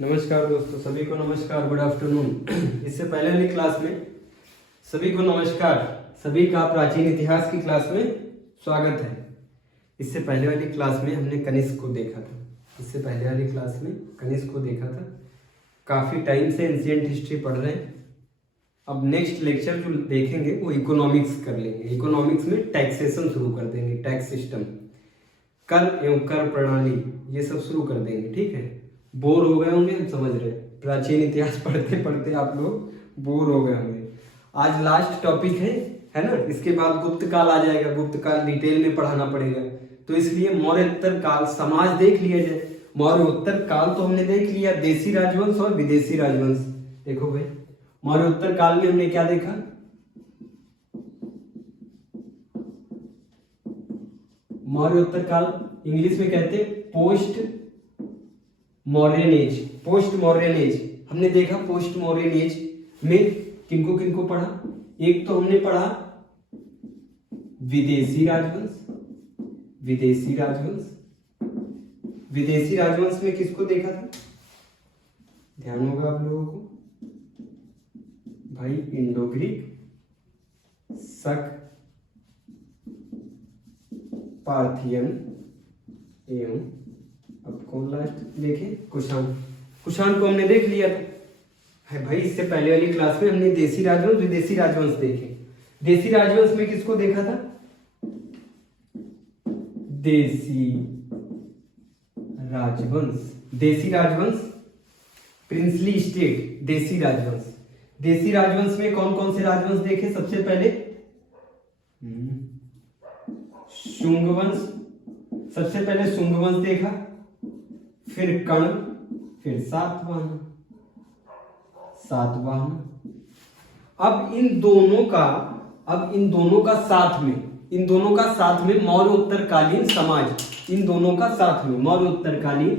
नमस्कार दोस्तों, सभी को नमस्कार, गुड आफ्टरनून। इससे पहले वाली क्लास में सभी को नमस्कार, सभी का प्राचीन इतिहास की क्लास में स्वागत है। इससे पहले वाली क्लास में हमने कनिष्क को देखा था। काफ़ी टाइम से एंशिएंट हिस्ट्री पढ़ रहे हैं। अब नेक्स्ट लेक्चर जो देखेंगे वो इकोनॉमिक्स कर लेंगे। इकोनॉमिक्स में टैक्सेशन शुरू कर देंगे, टैक्स सिस्टम, कर एवं कर प्रणाली, ये सब शुरू कर देंगे। ठीक है, बोर हो गए होंगे, हम समझ रहे हैं। प्राचीन इतिहास पढ़ते पढ़ते आप लोग बोर हो गए होंगे। आज लास्ट टॉपिक है ना। इसके बाद गुप्त काल आ जाएगा। गुप्त काल डिटेल में पढ़ाना पड़ेगा, तो इसलिए मौर्योत्तर काल समाज देख लिया जाए। मौर्योत्तर काल तो हमने देख लिया, देसी राजवंश और विदेशी राजवंश। देखो भाई, मौर्योत्तर काल में हमने क्या देखा? मौर्योत्तर काल इंग्लिश में कहते post Mauryan age. Post Mauryan age हमने देखा। पोस्ट मौर्यन एज में किनको किनको पढ़ा? एक तो हमने पढ़ा विदेशी राजवंश। विदेशी राजवंश में किसको देखा था? ध्यान होगा आप लोगों को भाई, इंडो ग्रीक, शक, पार्थियन एवं अब कौन लास्ट देखे? कुषाण को हमने देख लिया था है भाई। इससे पहले वाली क्लास में हमने देसी राजवंश विदेशी राजवंश देखे। देसी राजवंश में किसको देखा था? देसी राजवंश प्रिंसली स्टेट। देसी राजवंश में कौन कौन से राजवंश देखे? सबसे पहले शुंग वंश। सबसे पहले शुंग वंश देखा, फिर कर्ण, फिर सातवाहन। अब इन दोनों का साथ में मौर्योत्तरकालीन समाज। इन दोनों का साथ में मौर्योत्तरकालीन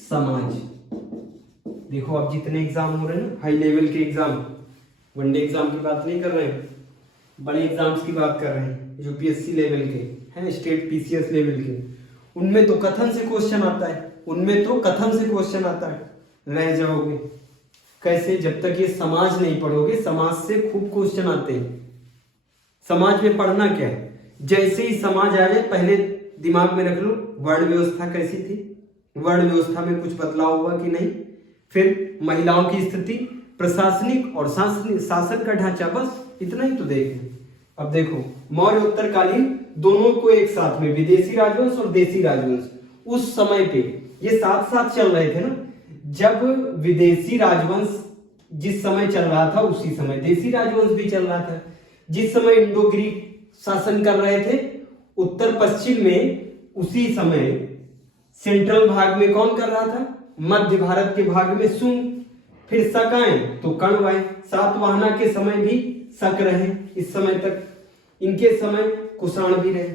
समाज। देखो, अब जितने एग्जाम हो रहे हैं ना, हाई लेवल के एग्जाम, वनडे एग्जाम की बात नहीं कर रहे हैं, बड़े एग्जाम्स की बात कर रहे हैं, यूपीएससी लेवल के हैं, स्टेट पीसीएस लेवल के, उनमें तो कथन से क्वेश्चन आता है। रह जाओगे कैसे? जब तक ये समाज नहीं पढ़ोगे। समाज से खूब क्वेश्चन आते हैं। समाज में पढ़ना क्या है? जैसे ही समाज आ जाए, पहले दिमाग में रख लो वर्ण व्यवस्था कैसी थी, वर्ण व्यवस्था में कुछ बदलाव हुआ कि नहीं, फिर महिलाओं की स्थिति, प्रशासनिक और शासन का ढांचा, बस इतना ही तो देखना। अब देखो, मौर्योत्तरकालीन दोनों को एक साथ में, विदेशी राजवंश और देसी राजवंश, उस समय पे ये साथ साथ चल रहे थे ना। जब विदेशी राजवंश जिस समय चल रहा था, उसी समय देसी राजवंश भी चल रहा था। जिस समय इंडो ग्रीक शासन कर रहे थे उत्तर पश्चिम में, उसी समय सेंट्रल भाग में कौन कर रहा था? मध्य भारत के भाग में शुंग, फिर शक आए तो कण्व आए। सातवाहना के समय भी शक रहे, इस समय तक इनके समय कुषाण भी रहे।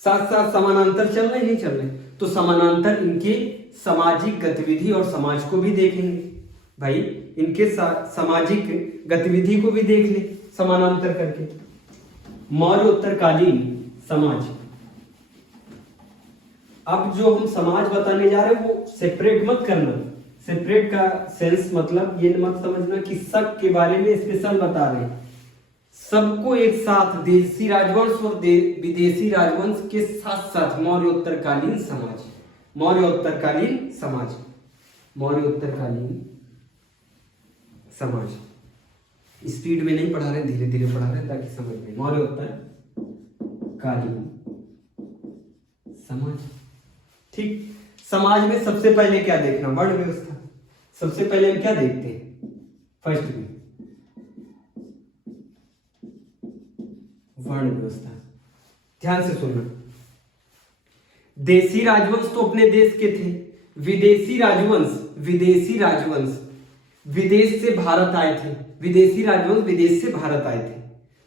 साथ साथ समानांतर चल रहे, नहीं चल रहे? तो समानांतर इनके सामाजिक गतिविधि और समाज को भी देखेंगे भाई। इनके सामाजिक गतिविधि को भी देख ले समानांतर करके। मौर्योत्तरकालीन समाज। अब जो हम समाज बताने जा रहे हैं वो सेपरेट मत करना। सेपरेट का सेंस मतलब ये मत समझना कि शक के बारे में स्पेशल बता रहे हैं। सबको एक साथ, देसी राजवंश और विदेशी राजवंश के साथ साथ मौर्योत्तरकालीन समाज। स्पीड में नहीं पढ़ा रहे, धीरे धीरे पढ़ा रहे ताकि समझ में। मौर्योत्तरकालीन समाज। ठीक, समाज में सबसे पहले क्या देखना? वर्ण व्यवस्था। सबसे पहले हम क्या देखते हैं? फर्स्ट में वर्ण व्यवस्था। ध्यान से सुनना। देसी राजवंश तो अपने देश के थे। विदेशी राजवंश विदेश से भारत आए थे। विदेशी राजवंश विदेश से भारत आए थे।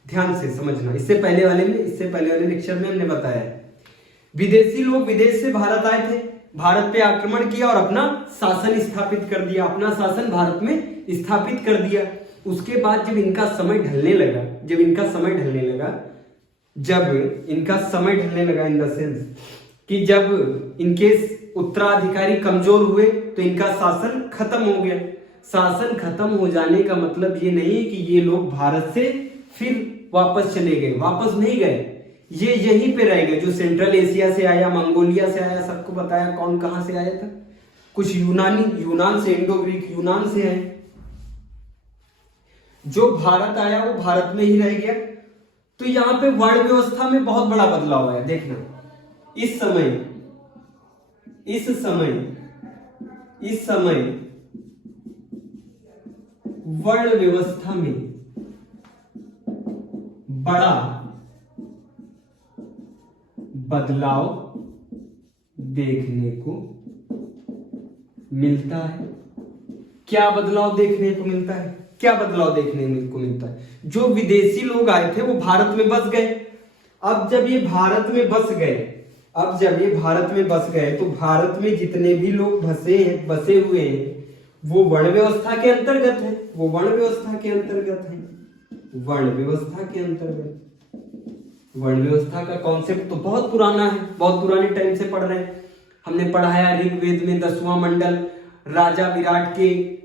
ध्यान से समझना। इससे पहले वाले लेक्चर में हमने बताया है, विदेशी लोग विदेश से भारत आए थे, भारत पे आक्रमण किया और अपना शासन स्थापित कर दिया, अपना शासन भारत में स्थापित कर दिया। उसके बाद जब इनका समय ढलने लगा जब इनका समय ढलने लगा, इन द सेंस कि जब इनके उत्तराधिकारी कमजोर हुए तो इनका शासन खत्म हो गया। शासन खत्म हो जाने का मतलब ये नहीं कि ये लोग भारत से फिर वापस चले गए, वापस नहीं गए, ये यहीं पे रह गए। जो सेंट्रल एशिया से आया, मंगोलिया से आया, सबको बताया कौन कहां से आया था, कुछ यूनान से, इंडो ग्रीक यूनान से आए। जो भारत आया वो भारत में ही रह गया। तो यहां पे वर्ण व्यवस्था में बहुत बड़ा बदलाव आया। देखना, इस समय वर्ण व्यवस्था में बड़ा बदलाव देखने को मिलता है। क्या बदलाव देखने को मिलता है? क्या बदलाव देखने को मिलता है? जो विदेशी लोग आए थे वो भारत में बस गए। अब जब ये भारत में बस गए तो भारत में जितने भी लोग बसे हुए हैं वो वर्ण व्यवस्था के अंतर्गत है। वर्ण व्यवस्था का कॉन्सेप्ट तो बहुत पुराना है, बहुत पुराने टाइम से पढ़ रहे हैं। हमने पढ़ाया ऋग्वेद में 10वां मंडल, राजा विराट के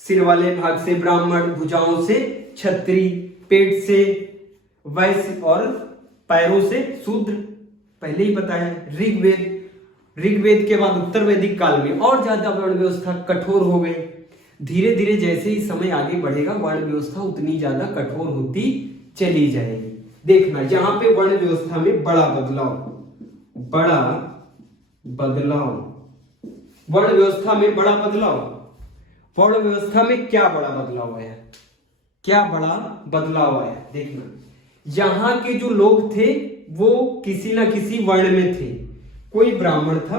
सिर वाले भाग से ब्राह्मण, भुजाओं से क्षत्रिय, पेट से वैश्य और पैरों से शूद्र, पहले ही बताया। ऋग्वेद के बाद उत्तर वैदिक काल में और ज्यादा वर्ण व्यवस्था कठोर हो गई। धीरे धीरे जैसे ही समय आगे बढ़ेगा वर्ण व्यवस्था उतनी ज्यादा कठोर होती चली जाएगी। देखना, यहां पे वर्ण व्यवस्था में बड़ा बदलाव, वर्ण व्यवस्था में बड़ा बदलाव। वर्ण व्यवस्था में क्या बड़ा बदलाव आया? देखना, यहां के जो लोग थे वो किसी ना किसी वर्ण में थे। कोई ब्राह्मण था,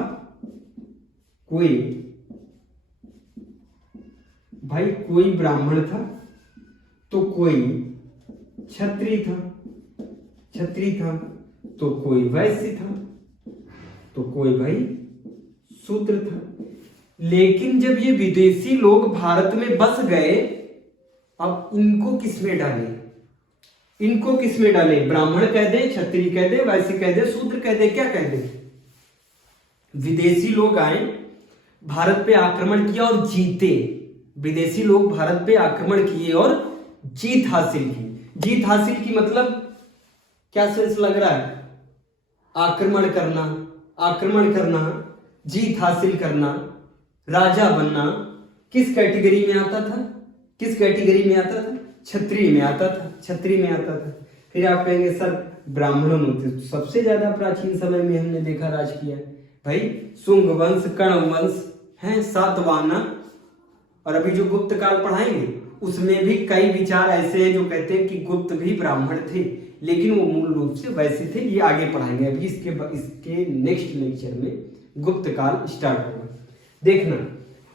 कोई ब्राह्मण था, तो कोई क्षत्रिय था, तो कोई वैश्य था, तो कोई भाई शूद्र था। लेकिन जब ये विदेशी लोग भारत में बस गए, अब इनको किस में डाले? ब्राह्मण कह दे, क्षत्रिय कह दे, वैश्य कह दे, शूद्र कह दे, क्या कह दे? विदेशी लोग आए, भारत पे आक्रमण किया और जीते। विदेशी लोग भारत पे आक्रमण किए और जीत हासिल की मतलब क्या सेंस लग रहा है? आक्रमण करना, जीत हासिल करना, राजा बनना किस कैटेगरी में आता था? क्षत्रिय में आता था। फिर आप कहेंगे सर ब्राह्मणों ने सबसे ज्यादा प्राचीन समय में हमने देखा राज किया है। भाई शुंग वंश, कर्ण वंश हैं, सातवाहन, और अभी जो गुप्त काल पढ़ाएंगे उसमें भी कई विचार ऐसे हैं जो कहते हैं कि गुप्त भी ब्राह्मण थे, लेकिन वो मूल रूप से वैसे थे। ये आगे पढ़ाएंगे, अभी इसके नेक्स्ट लेक्चर में गुप्त काल स्टार्ट होगा। देखना,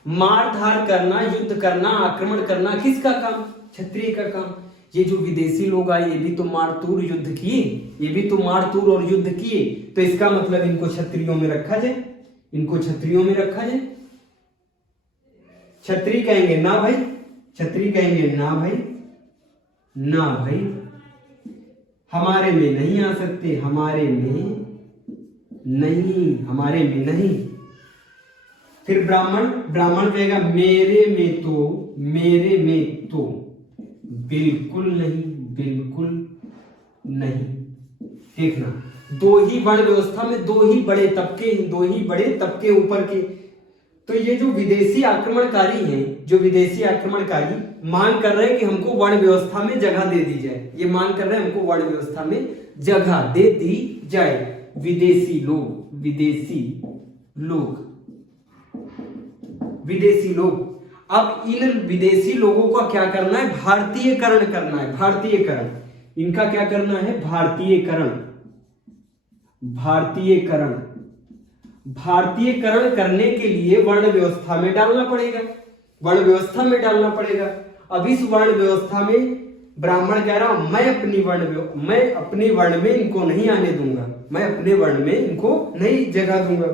मार धार करना, युद्ध करना, आक्रमण करना किसका काम? क्षत्रिय का काम। ये जो विदेशी लोग आए ये भी तो मारतूर युद्ध किए, तो इसका मतलब इनको क्षत्रियों में रखा जाए। क्षत्रिय कहेंगे ना भाई, हमारे में नहीं आ सकते, हमारे में नहीं। फिर ब्राह्मण कहेगा मेरे में तो बिल्कुल नहीं। देखना, दो ही वर्ण व्यवस्था में दो ही बड़े तबके ऊपर के। तो ये जो विदेशी आक्रमणकारी मांग कर रहे हैं कि हमको वर्ण व्यवस्था में जगह दे दी जाए। विदेशी लोग अब इन विदेशी लोगों का क्या करना है? भारतीयकरण करना है। इनका क्या करना है? भारतीयकरण करने के लिए वर्ण व्यवस्था में डालना पड़ेगा। अब इस वर्ण व्यवस्था में ब्राह्मण कह रहा मैं अपने वर्ण में इनको नहीं आने दूंगा, मैं अपने वर्ण में इनको नहीं जगह दूंगा।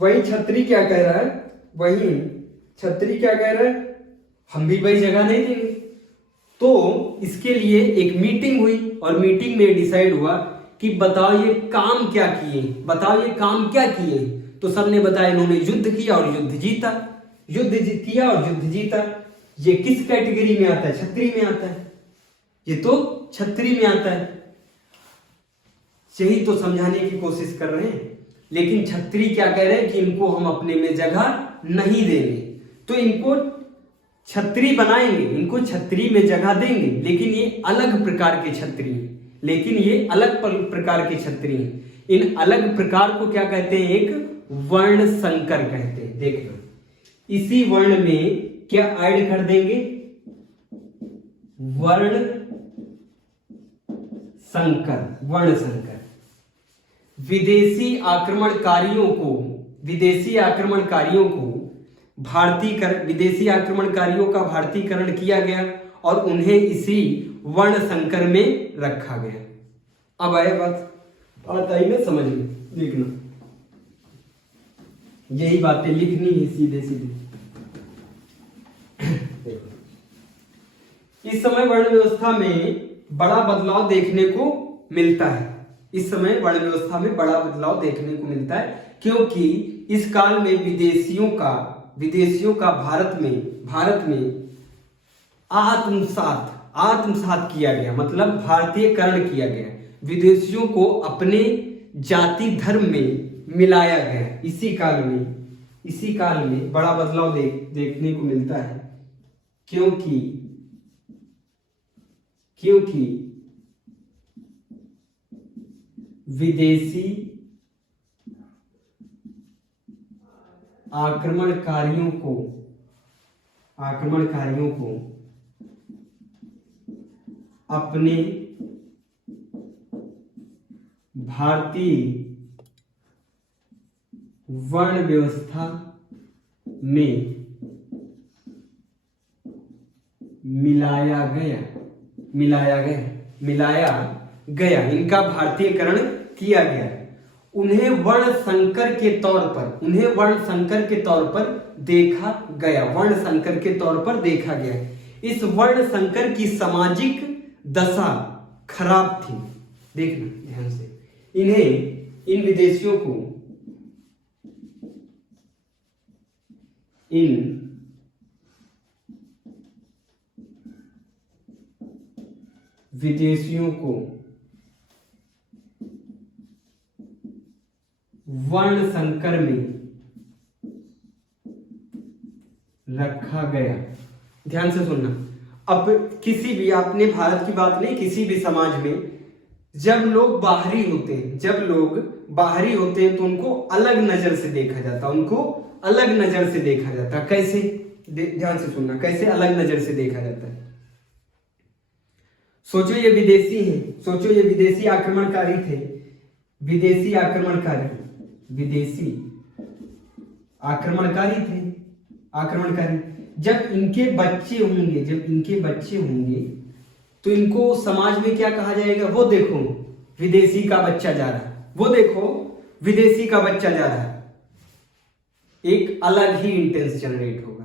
वही क्षत्रिय क्या कह रहा है? हम भी वही जगह नहीं देंगे। तो इसके लिए एक मीटिंग हुई और मीटिंग में डिसाइड हुआ कि बताओ ये काम क्या किए, बताओ ये काम क्या किए। तो सबने बताया इन्होंने युद्ध किया और युद्ध जीता, किया और युद्ध जीता। ये किस कैटेगरी में आता है? छत्री में आता है। ये तो छत्री में आता है। यही तो समझाने की कोशिश कर रहे हैं, लेकिन छत्री क्या कह रहे हैं कि इनको हम अपने में जगह नहीं देंगे, तो इनको छत्री बनाएंगे, इनको छत्री में जगह देंगे, लेकिन ये अलग प्रकार के छत्री हैं, लेकिन ये अलग प्रकार के छत्री हैं। इन अलग प्रकार को क्या कहते हैं? एक वर्ण संकर कहते हैं। देखना, इसी वर्ण में क्या ऐड कर देंगे? वर्ण संकर, वर्ण संकर। विदेशी आक्रमणकारियों को विदेशी आक्रमणकारियों का भारतीकरण किया गया और उन्हें इसी वर्ण संकर में रखा गया। अब आए बात आई ना समझ में, लिखना, यही बातें लिखनी है सीधे सीधे। इस समय वर्ण व्यवस्था में बड़ा बदलाव देखने को मिलता है। इस समय वर्ण व्यवस्था में बड़ा बदलाव देखने को मिलता है, क्योंकि इस काल में विदेशियों का भारत में आत्मसात किया गया, मतलब भारतीयकरण किया गया। विदेशियों को अपने जाति धर्म में मिलाया गया। इसी काल में बड़ा बदलाव देखने को मिलता है, क्योंकि विदेशी आक्रमणकारियों को अपने भारतीय वर्ण व्यवस्था में मिलाया गया, इनका भारतीयकरण किया गया। उन्हें वर्ण संकर के तौर पर देखा गया। इस वर्ण संकर की सामाजिक दशा खराब थी। देखना ध्यान से, इन विदेशियों को वर्ण संकर में रखा गया। ध्यान से सुनना। अब किसी भी, आपने भारत की बात नहीं, किसी भी समाज में जब लोग बाहरी होते हैं तो उनको अलग नजर से देखा जाता। कैसे? ध्यान से सुनना, कैसे अलग नजर से देखा जाता है। सोचो ये विदेशी हैं, सोचो ये विदेशी आक्रमणकारी थे, विदेशी आक्रमणकारी। जब इनके बच्चे होंगे तो इनको समाज में क्या कहा जाएगा? वो देखो विदेशी का बच्चा जा रहा है। एक अलग ही इंटेंस जनरेट होगा।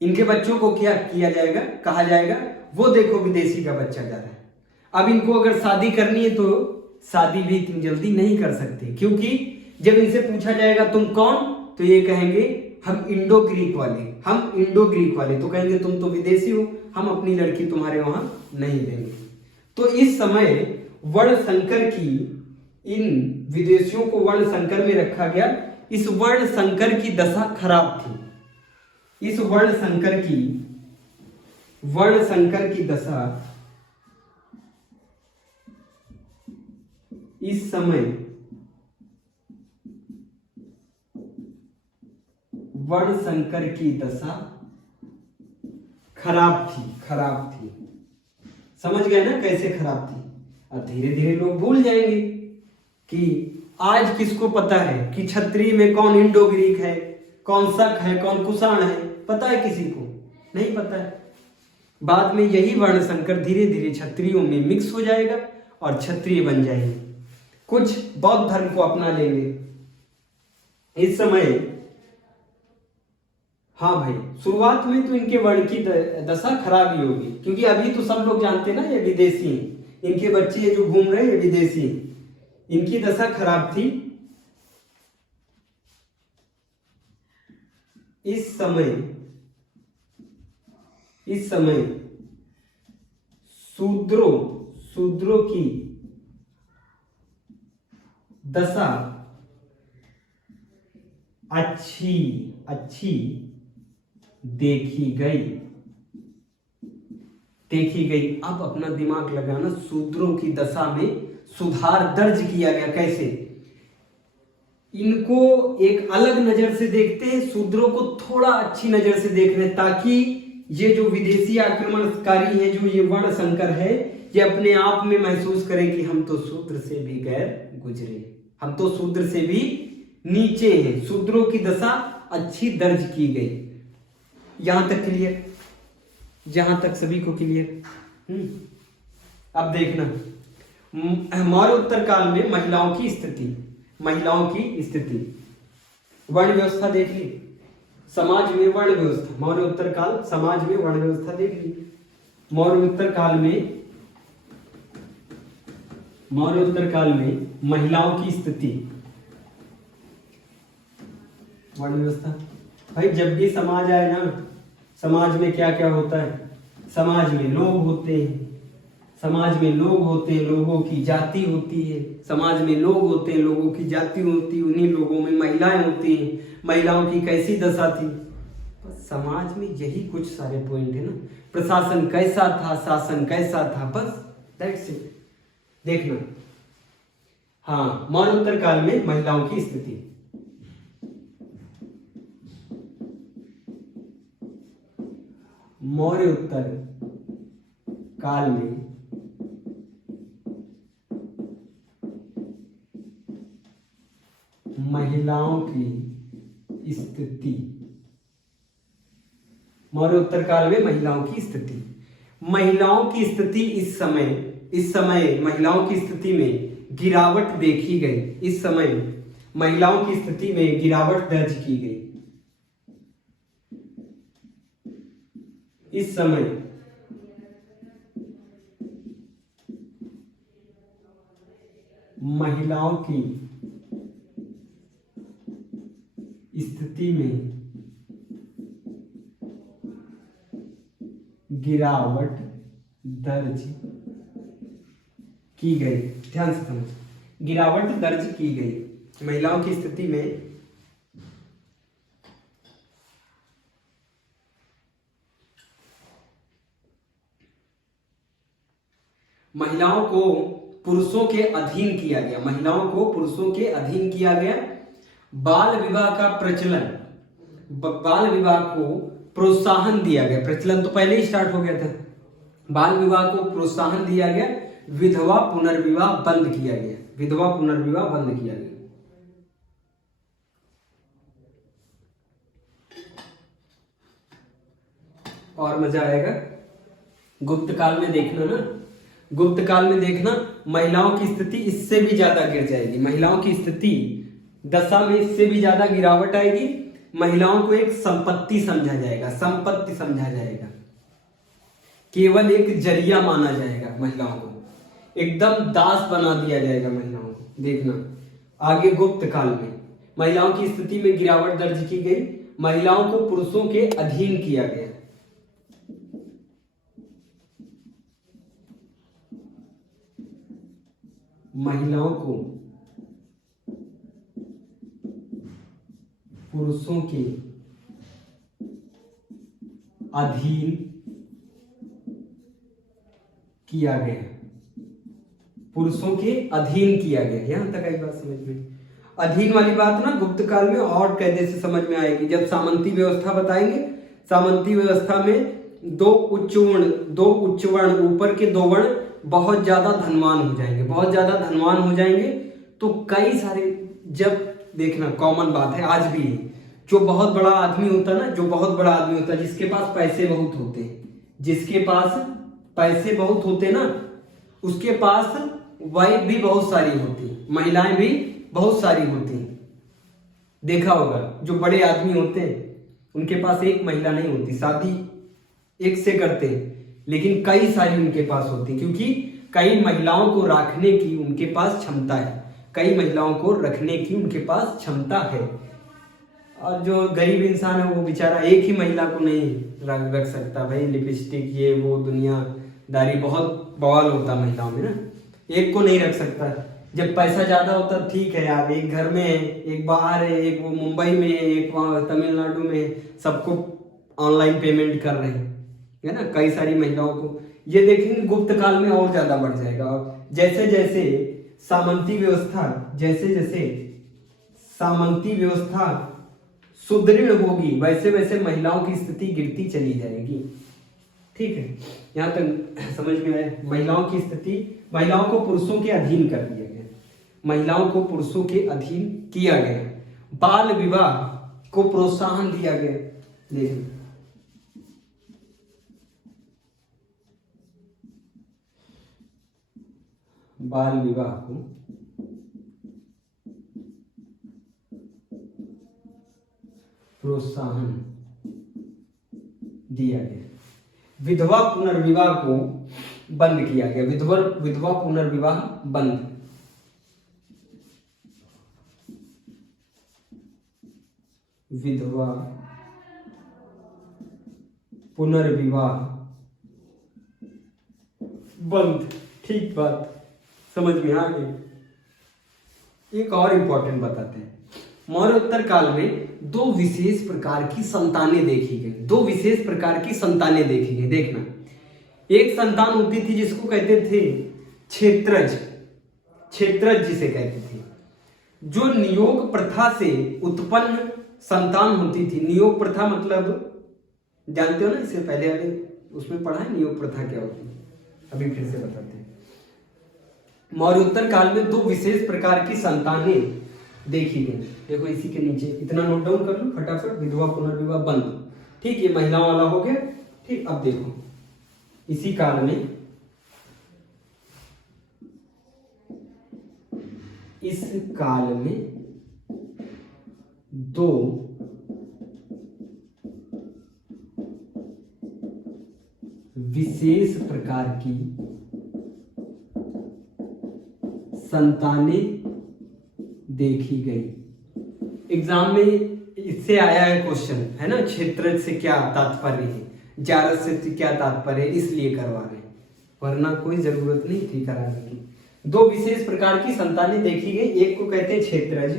इनके बच्चों को क्या किया जाएगा? कहा जाएगा वो देखो विदेशी का बच्चा जा रहा है। अब इनको अगर शादी करनी है तो शादी भी इतनी जल्दी नहीं कर सकते, क्योंकि जब इनसे पूछा जाएगा तुम कौन, तो ये कहेंगे हम इंडो ग्रीक वाले। तो कहेंगे तुम तो विदेशी हो, हम अपनी लड़की तुम्हारे वहां नहीं देंगे। तो इस समय वर्ण संकर की, इन विदेशियों को वर्ण संकर में रखा गया। इस वर्ण संकर की दशा खराब थी। इस वर्ण संकर की दशा इस समय वर्ण संकर की दशा खराब थी। समझ गए ना कैसे खराब थी? अब धीरे धीरे लोग भूल जाएंगे कि आज किसको पता है कि क्षत्रिय में कौन इंडो ग्रीक है, कौन शक है, कौन कुषाण है? पता है किसी को? नहीं पता है। बाद में यही वर्ण संकर धीरे धीरे क्षत्रियों में मिक्स हो जाएगा और क्षत्रिय बन जाएंगे, कुछ बौद्ध धर्म को अपना लेंगे। इस समय हाँ भाई, शुरुआत में तो इनके वर्ण की दशा खराब ही होगी, क्योंकि अभी तो सब लोग जानते हैं ना ये विदेशी हैं, इनके बच्चे जो घूम रहे हैं विदेशी, इनकी दशा खराब थी। इस समय शूद्रों की दशा अच्छी देखी गई। अब अपना दिमाग लगाना, शूद्रों की दशा में सुधार दर्ज किया गया। कैसे? इनको एक अलग नजर से देखते हैं, शूद्रों को थोड़ा अच्छी नजर से देख रहे हैं, ताकि ये जो विदेशी आक्रमणकारी है, जो ये वर्ण संकर है, ये अपने आप में महसूस करें कि हम तो शूद्र से भी गैर गुजरे, हम तो शूद्र से भी नीचे हैं। शूद्रों की दशा अच्छी दर्ज की गई। यहां तक क्लियर? जहां तक सभी को क्लियर? अब देखना, मौर्य उत्तर काल में महिलाओं की स्थिति, वर्ण व्यवस्था देख ली, समाज में वर्ण व्यवस्था, मौर्य उत्तर काल समाज में वर्ण व्यवस्था देख ली। मौर्य उत्तर काल में महिलाओं की स्थिति, वर्ण व्यवस्था। भाई जब भी समाज आए ना, समाज में क्या क्या होता है? समाज में लोग होते हैं, लोगों की जाति होती है। समाज में लोग होते हैं, लोगों की जाति होती है, उन्हीं लोगों में महिलाएं होती हैं। महिलाओं की कैसी दशा थी? बस समाज में यही कुछ सारे पॉइंट है ना। प्रशासन कैसा था, शासन कैसा था, बस दैट्स इट। देखना, हाँ, मौर्योत्तर काल में महिलाओं की स्थिति। मौर्योत्तर काल में महिलाओं की स्थिति, मौर्योत्तर काल में महिलाओं की स्थिति। महिलाओं की स्थिति इस समय महिलाओं की स्थिति में गिरावट देखी गई। इस समय महिलाओं की स्थिति में गिरावट दर्ज की गई। इस समय महिलाओं की स्थिति में गिरावट दर्ज की गई। ध्यान से समझ, गिरावट दर्ज की गई। महिलाओं की स्थिति में महिलाओं को पुरुषों के अधीन किया गया। महिलाओं को पुरुषों के अधीन किया गया। बाल विवाह का प्रचलन, बाल विवाह को प्रोत्साहन दिया गया। प्रचलन तो पहले ही स्टार्ट हो गया था। बाल विवाह को प्रोत्साहन दिया गया। विधवा पुनर्विवाह बंद किया गया। विधवा पुनर्विवाह बंद किया गया। और मजा आएगा। गुप्त काल में देखना ना, गुप्त काल में देखना महिलाओं की स्थिति इससे भी ज्यादा गिर जाएगी। महिलाओं की स्थिति दशा में इससे भी ज्यादा गिरावट आएगी। महिलाओं को एक संपत्ति समझा जाएगा, संपत्ति समझा जाएगा, केवल एक जरिया माना जाएगा। महिलाओं को एकदम दास बना दिया जाएगा महिलाओं को। देखना आगे, गुप्त काल में महिलाओं की स्थिति में गिरावट दर्ज की गई। महिलाओं को पुरुषों के अधीन किया गया। महिलाओं को पुरुषों के अधीन किया गया। पुरुषों के अधीन किया गया। यहां तक आई बात समझ में? अधीन वाली बात ना गुप्त काल में और कायदे से समझ में आएगी जब सामंती व्यवस्था बताएंगे। सामंती व्यवस्था में दो उच्च वर्ण, ऊपर के दो वर्ण बहुत ज्यादा धनवान हो जाएंगे, बहुत ज्यादा धनवान हो जाएंगे। तो कई सारे, जब देखना कॉमन बात है आज भी, जो बहुत बड़ा आदमी होता है ना, जो बहुत बड़ा आदमी होता है, जिसके पास पैसे बहुत होते हैं, जिसके पास पैसे बहुत होते ना, उसके पास वाइफ भी बहुत सारी होती, महिलाएं भी बहुत सारी होती। देखा होगा जो बड़े आदमी होते हैं उनके पास एक महिला नहीं होती, शादी एक से करते हैं लेकिन कई सारी उनके पास होती, क्योंकि कई महिलाओं को रखने की उनके पास क्षमता है, कई महिलाओं को रखने की उनके पास क्षमता है। और जो गरीब इंसान है वो बेचारा एक ही महिला को नहीं रख सकता भाई, लिपस्टिक ये वो दुनियादारी बहुत बवाल होता महिलाओं में ना, एक को नहीं रख सकता। जब पैसा ज्यादा होता ठीक है यार, एक घर में है, एक बाहर है, एक वो मुंबई में है, एक वहाँ तमिलनाडु में है, सबको ऑनलाइन पेमेंट कर रहे हैं, है ना, कई सारी महिलाओं को। ये देखेंगे गुप्त काल में और ज्यादा बढ़ जाएगा। और जैसे जैसे सामंती व्यवस्था सुदृढ़ होगी, वैसे वैसे महिलाओं की स्थिति गिरती चली जाएगी। ठीक है, यहाँ तक समझ में आया। महिलाओं की स्थिति, महिलाओं को पुरुषों के अधीन कर दिया गया, महिलाओं को पुरुषों के अधीन किया गया। बाल विवाह को प्रोत्साहन दिया गया। देखिए बाल विवाह को प्रोत्साहन दिया गया। विधवा पुनर्विवाह को बंद किया गया। विधवा पुनर्विवाह बंद। विधवा पुनर्विवाह बंद। ठीक बात, समझ में आ गई। एक और इंपॉर्टेंट बताते हैं। मौर्योत्तर काल में दो विशेष प्रकार की संतानें देखी गई। दो विशेष प्रकार की संतानें देखी गई। देखना, एक संतान होती थी जिसको कहते थे क्षेत्रज, क्षेत्रज जिसे कहते थे, जो नियोग प्रथा से उत्पन्न संतान होती थी। नियोग प्रथा मतलब जानते हो ना, इससे पहले वाले उसमें पढ़ा है नियोग प्रथा क्या होती है, अभी फिर से बताते हैं। मौर्योत्तर काल में दो विशेष प्रकार की संतानें देखी गई। देखो इसी के नीचे इतना नोट डाउन कर लो फटाफट। विधवा पुनर्विवाह बंद। ठीक, ये महिलाओं वाला हो गया। ठीक, अब देखो इसी काल में, इस काल में दो विशेष प्रकार की संतानें देखी गई। एग्जाम में इससे आया है क्वेश्चन, है ना, क्षेत्र से क्या तात्पर्य है, जारज से क्या तात्पर्य है, इसलिए करवा रहे हैं, वरना कोई जरूरत नहीं थी कराने की। दो विशेष प्रकार की संतानें देखी गई। एक को कहते हैं क्षेत्रज,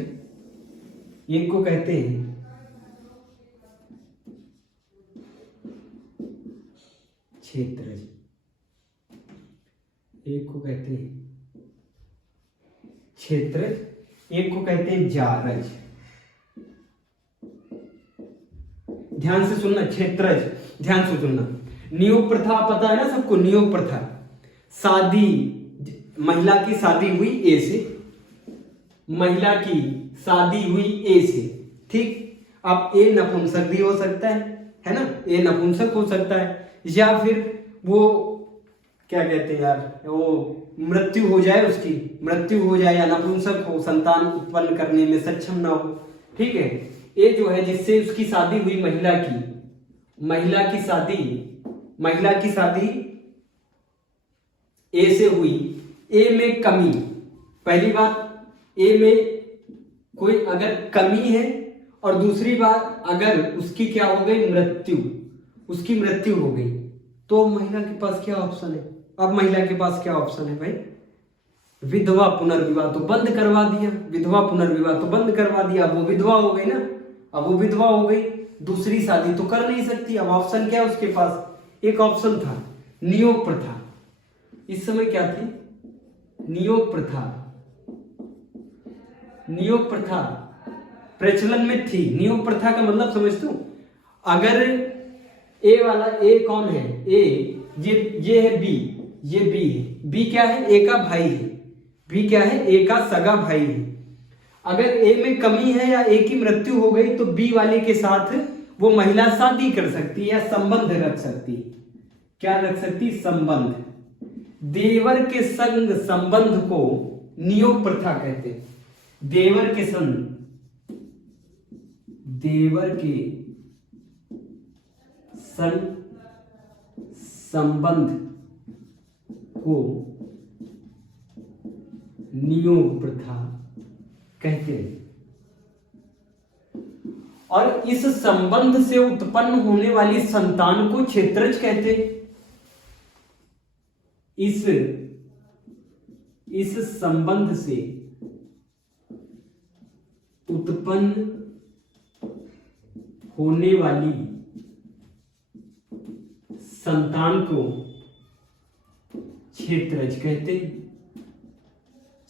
एक को कहते हैं क्षेत्रज, एक को कहते हैं क्षेत्रज, एक को कहते हैं जारज। ध्यान से सुनना, क्षेत्रज ध्यान से सुनना। नियोग प्रथा पता है ना सबको, नियोग प्रथा, शादी, महिला की शादी हुई ए से, महिला की शादी हुई ए से। ठीक, अब ए नपुंसक भी हो सकता है ना, ए नपुंसक हो सकता है, या फिर वो क्या कहते हैं यार, वो मृत्यु हो जाए, उसकी मृत्यु हो जाए या नपुंसक हो, संतान उत्पन्न करने में सक्षम ना हो। ठीक है, ये जो है जिससे उसकी शादी हुई महिला की शादी ए से हुई, ए में कमी। पहली बात, ए में कोई अगर कमी है, और दूसरी बात अगर उसकी क्या हो गई, उसकी मृत्यु हो गई, तो महिला के पास क्या ऑप्शन है? अब महिला के पास क्या ऑप्शन है भाई? विधवा पुनर्विवाह तो बंद करवा दिया, विधवा पुनर्विवाह तो बंद करवा दिया। अब वो विधवा हो गई ना, अब वो विधवा हो गई, दूसरी शादी तो कर नहीं सकती। अब ऑप्शन क्या है उसके पास? एक ऑप्शन था नियोग प्रथा। इस समय क्या थी? नियोग प्रथा। नियोग प्रथा प्रचलन में थी। नियोग प्रथा का मतलब समझते हो? अगर ए वाला, ए कौन है? ए, ये है बी, ये बी है। बी क्या है? ए का भाई है। बी क्या है? ए का सगा भाई है। अगर ए में कमी है या ए की मृत्यु हो गई तो बी वाले के साथ वो महिला शादी कर सकती है या संबंध रख सकती है। क्या रख सकती? संबंध। देवर के संग संबंध को नियोग प्रथा कहते हैं। देवर के संग, देवर के संग संबंध को नियोग प्रथा कहते हैं। और इस संबंध से उत्पन्न होने वाली संतान को क्षेत्रज कहते हैं। इस संबंध से उत्पन्न होने वाली संतान को क्षेत्रज कहते हैं।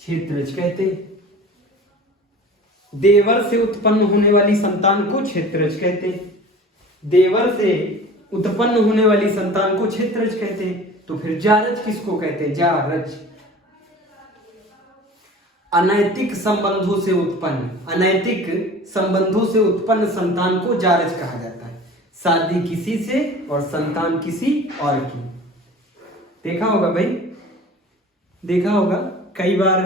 क्षेत्रज कहते हैं। देवर से उत्पन्न होने वाली संतान को क्षेत्रज कहते हैं। देवर से उत्पन्न होने वाली संतान को क्षेत्रज कहते हैं। तो फिर जारज किसको कहते हैं? जारज। अनैतिक संबंधों से उत्पन्न संतान को जारज कहा जाता है। शादी किसी से और संतान किसी और की। देखा होगा भाई, देखा होगा कई बार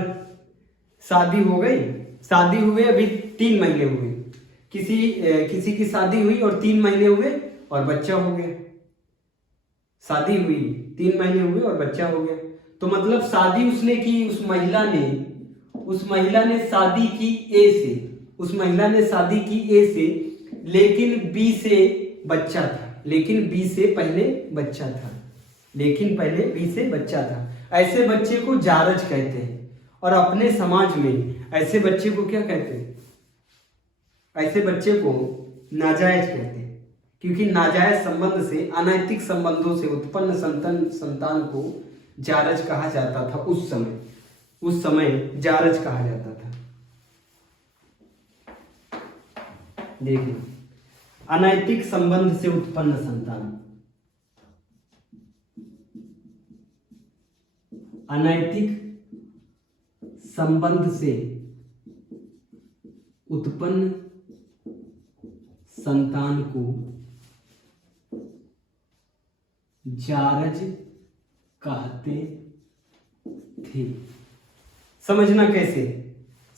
शादी हो गई, शादी हुए अभी 3 महीने हुए, किसी की शादी हुई और 3 महीने हुए और बच्चा हो गया। शादी हुई 3 महीने हुए और बच्चा हो गया। तो मतलब शादी उसने की, उस महिला ने शादी की ए से, लेकिन बी से बच्चा था। लेकिन बी से पहले बच्चा था। ऐसे बच्चे को जारज कहते हैं। और अपने समाज में ऐसे बच्चे को क्या कहते हैं? ऐसे बच्चे को नाजायज कहते हैं, क्योंकि नाजायज संबंध से, अनैतिक संबंधों से उत्पन्न संतान को जारज कहा जाता था। उस समय जारज कहा जाता था। देखिए, अनैतिक संबंध से उत्पन्न संतान, अनैतिक संबंध से उत्पन्न संतान को जारज कहते थे। समझना कैसे?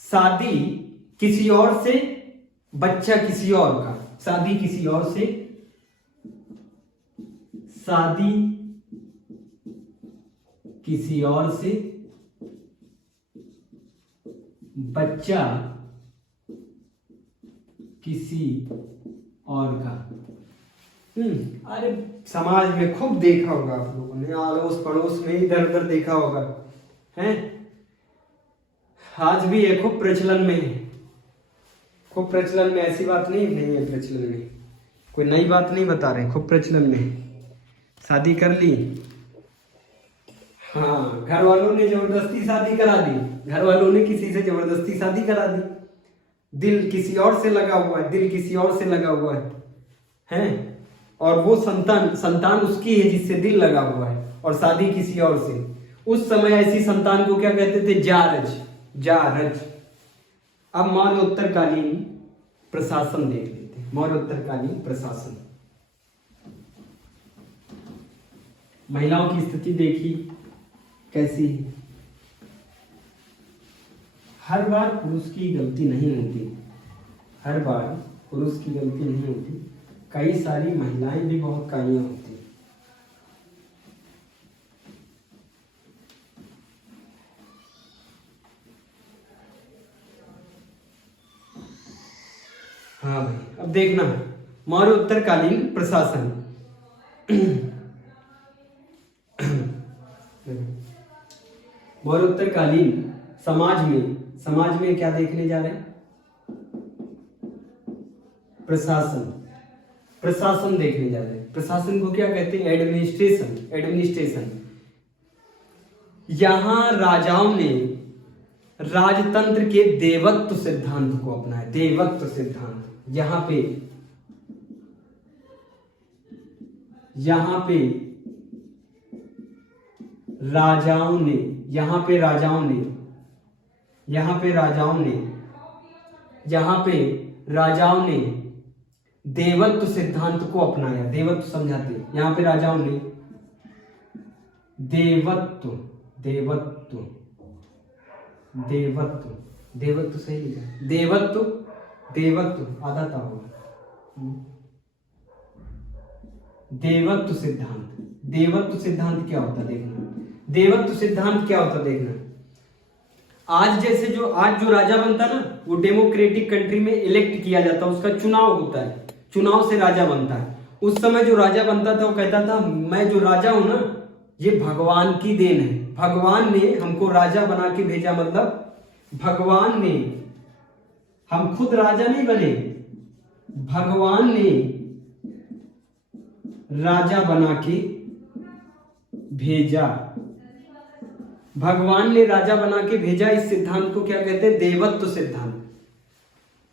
शादी किसी और से, बच्चा किसी और का। शादी किसी और से, बच्चा किसी और का। अरे समाज में खूब देखा होगा आप लोगों ने, अड़ोस पड़ोस में, इधर उधर देखा होगा, हैं? आज भी है, खूब प्रचलन में है, खूब प्रचलन में। ऐसी बात नहीं है प्रचलन में, कोई नई बात नहीं बता रहे, खूब प्रचलन में। शादी कर ली, हाँ, घर वालों ने जबरदस्ती शादी करा दी, घर वालों ने किसी से जबरदस्ती शादी करा दी। दिल किसी और से लगा हुआ है, हैं? और वो संतान उसकी है जिससे दिल लगा हुआ है, और शादी किसी और से। उस समय ऐसी संतान को क्या कहते थे? जारज। अब मौर्योत्तरकालीन प्रशासन देख लेते हैं। मौर्योत्तरकालीन प्रशासन, महिलाओं की स्थिति देखी कैसी है। हर बार पुरुष की गलती नहीं होती, कई सारी महिलाएं भी बहुत काइयां होती। हाँ भाई, अब देखना, मौर्योत्तरकालीन प्रशासन। मौर्योत्तरकालीन समाज में क्या देखने जा रहे हैं? प्रशासन देखने जा रहे हैं। प्रशासन को क्या कहते हैं? एडमिनिस्ट्रेशन। यहां राजाओं ने राजतंत्र के देवत्व सिद्धांत को अपनाया। देवत्व सिद्धांत, यहां पे राजाओं ने देवत्व सिद्धांत को अपनाया। देवत्व समझाते, यहां पे राजाओं ने देवत्व सही लिखा, देवत्व आधा था होगा। देवत्व सिद्धांत क्या होता देखना। आज जो राजा बनता ना, वो डेमोक्रेटिक कंट्री में इलेक्ट किया जाता है, उसका चुनाव होता है, चुनाव से राजा बनता है। उस समय जो राजा बनता था वो कहता था मैं जो राजा हूं ना, ये भगवान की देन है, भगवान ने हमको राजा बना के भेजा, मतलब भगवान ने, हम खुद राजा नहीं बने, भगवान ने राजा बना के भेजा, भगवान ने राजा बना के भेजा। इस सिद्धांत को क्या कहते हैं? देवत्व सिद्धांत।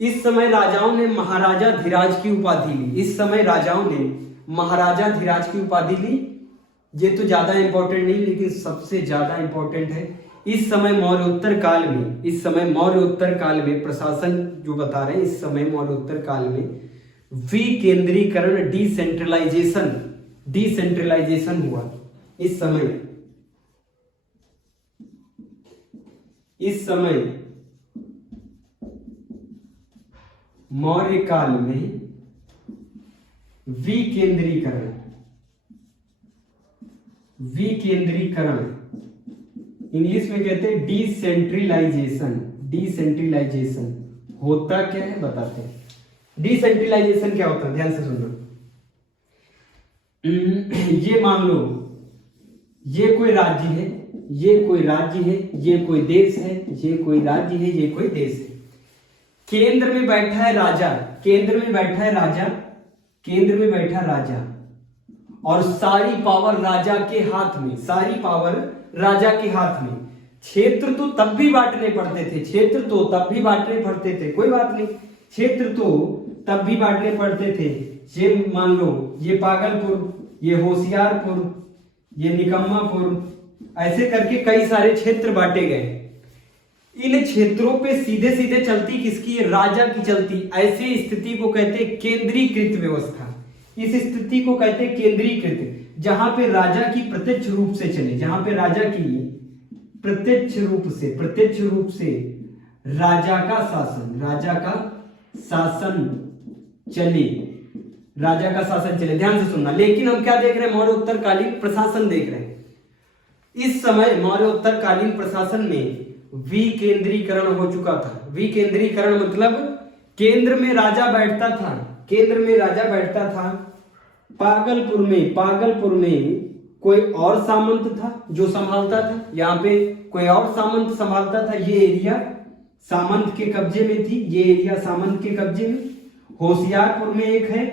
इस समय राजाओं ने महाराजा धीराज की उपाधि ली, इस समय राजाओं ने महाराजा धीराज की उपाधि ली। ये तो ज्यादा इंपॉर्टेंट नहीं, लेकिन सबसे ज्यादा इंपॉर्टेंट है, इस समय मौर्योत्तर काल में, इस समय मौर्योत्तर काल में प्रशासन जो बता रहे हैं, इस समय मौर्योत्तर काल में विकेंद्रीकरण, डिसेंट्रलाइजेशन हुआ। इस समय मौर्य काल में विकेंद्रीकरण इंग्लिश में कहते हैं डिसेंट्रलाइजेशन होता क्या है बताते हैं। डिसेंट्रलाइजेशन क्या होता है, ध्यान से सुनना। ये मान लो ये कोई राज्य है, ये कोई राज्य है, ये कोई देश है, ये कोई राज्य है, ये कोई देश है। केंद्र में बैठा है राजा, केंद्र में बैठा है राजा, केंद्र में बैठा राजा, और सारी पावर राजा के हाथ में, सारी पावर राजा के हाथ में। क्षेत्र तो तब भी बांटने पड़ते थे, क्षेत्र तो तब भी बांटने पड़ते थे, कोई बात नहीं, क्षेत्र तो तब भी बांटने पड़ते थे। ये मान लो ये पागलपुर, ये होशियारपुर, ये निकम्मापुर, ऐसे करके कई सारे क्षेत्र बांटे गए। इन क्षेत्रों पे सीधे सीधे चलती किसकी? राजा की चलती। ऐसी स्थिति को कहते हैं केंद्रीकृत व्यवस्था। इस स्थिति को कहते हैं केंद्रीकृत, जहां पे राजा की प्रत्यक्ष रूप से चले, जहां पे राजा की प्रत्यक्ष रूप से राजा का शासन चले, राजा का शासन चले। ध्यान से सुनना। लेकिन हम क्या देख रहे हैं? मौर्योत्तरकालीन प्रशासन देख रहे हैं। इस समय मौर्योत्तरकालीन प्रशासन में विकेंद्रीकरण हो चुका था। विकेंद्रीकरण मतलब केंद्र में राजा बैठता था, केंद्र में राजा बैठता था। पागलपुर में कोई और सामंत था जो संभालता था, यहाँ पे कोई और सामंत संभालता था। ये एरिया सामंत के कब्जे में थी, ये एरिया सामंत के कब्जे में। होशियारपुर में एक है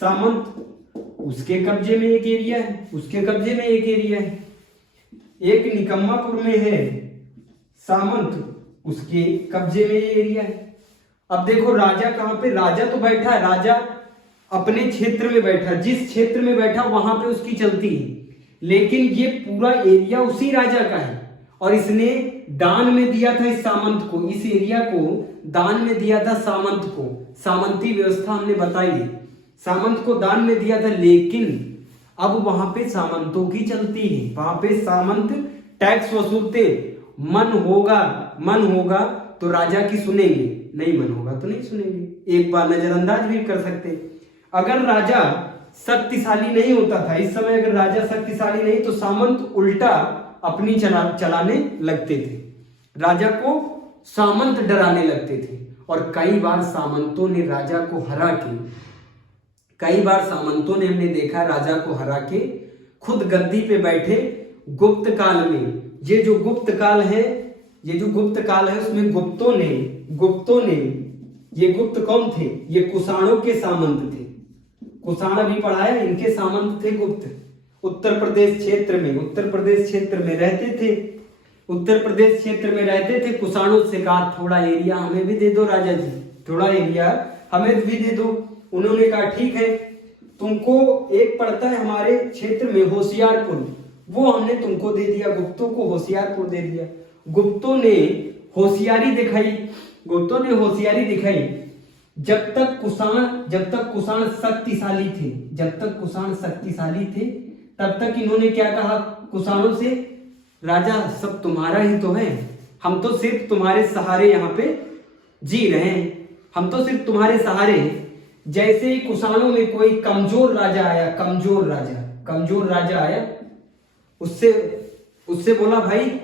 सामंत, उसके कब्जे में एक एरिया है, उसके कब्जे में एक एरिया है। एक निकम्मापुर में है सामंत, उसके कब्जे में ये एरिया है। अब देखो राजा कहां पे? राजा तो बैठा है, राजा अपने क्षेत्र में बैठा, जिस क्षेत्र में बैठा वहां पे उसकी चलती है। लेकिन ये पूरा एरिया उसी राजा का है, और इसने दान में दिया था इस सामंत को, इस एरिया को दान में दिया था सामंत को। सामंती व्यवस्था हमने बताई, सामंत को दान में दिया था। लेकिन अब वहां पे सामंतों की चलती है, वहां पे सामंत टैक्स वसूलते। मन होगा तो राजा की सुनेंगे, नहीं मन होगा तो नहीं सुनेंगे। एक बार नजरअंदाज भी कर सकते। अगर राजा शक्तिशाली नहीं होता था, इस समय अगर राजा शक्तिशाली नहीं, तो सामंत उल्टा अपनी चलाने लगते थे, राजा को सामंत डराने लगते थे। और कई बार सामंतों ने राजा को हरा के, कई बार सामंतों ने हमने देखा राजा को हरा के खुद गद्दी पे बैठे। गुप्त काल में ये जो गुप्त काल है उसमें गुप्तों ने ये गुप्त कौन थे? ये कुषाणों के सामंत थे। कुषाण भी पढ़ाया, इनके सामंत थे गुप्त। उत्तर प्रदेश क्षेत्र में रहते थे। कुषाणों से कहा थोड़ा एरिया हमें भी दे दो राजा जी, थोड़ा एरिया हमें भी दे दो। उन्होंने कहा ठीक है, तुमको एक पड़ता है हमारे क्षेत्र में होशियारपुर, वो हमने तुमको दे दिया, गुप्तों को होशियारपुर दे दिया। गुप्तों ने होशियारी दिखाई। जब तक कुषाण शक्तिशाली थे, तब तक इन्होंने क्या कहा कुषाणों से? राजा सब तुम्हारा ही तो है, हम तो सिर्फ तुम्हारे सहारे यहाँ पे जी रहे हैं, हम तो सिर्फ तुम्हारे सहारे हैं। जैसे ही कुषाणों में कोई कमजोर राजा आया, उससे बोला भाई